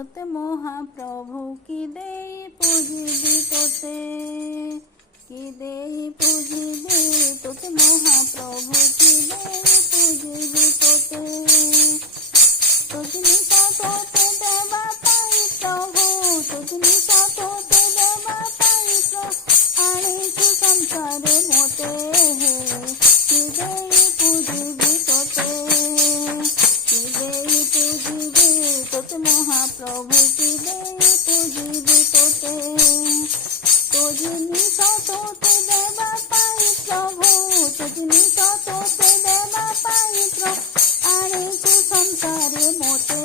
তোতে মহাপ্রভু কি দেই পুজিবি তোতে, কি দেই পুজিবি তোতে মহাপ্রভু কি দেই পুজিবি তোতে। তোজনিশা তোতে দেবা পাই প্রভু, তোজনিশা তোতে দেবা পাই প্রভু, আনিছু সংসারে মোতে কি দেই পুজিবি তোতে, কি দেই পুজিবি তোতে মহাপ্রভু কি দেই পুজিবি তোতে। তোজনিশা তোতে দেবা পাই প্রভু, তোজনিশা তোতে দেবা পাই প্রভু, আনিছু সংসারে মোতে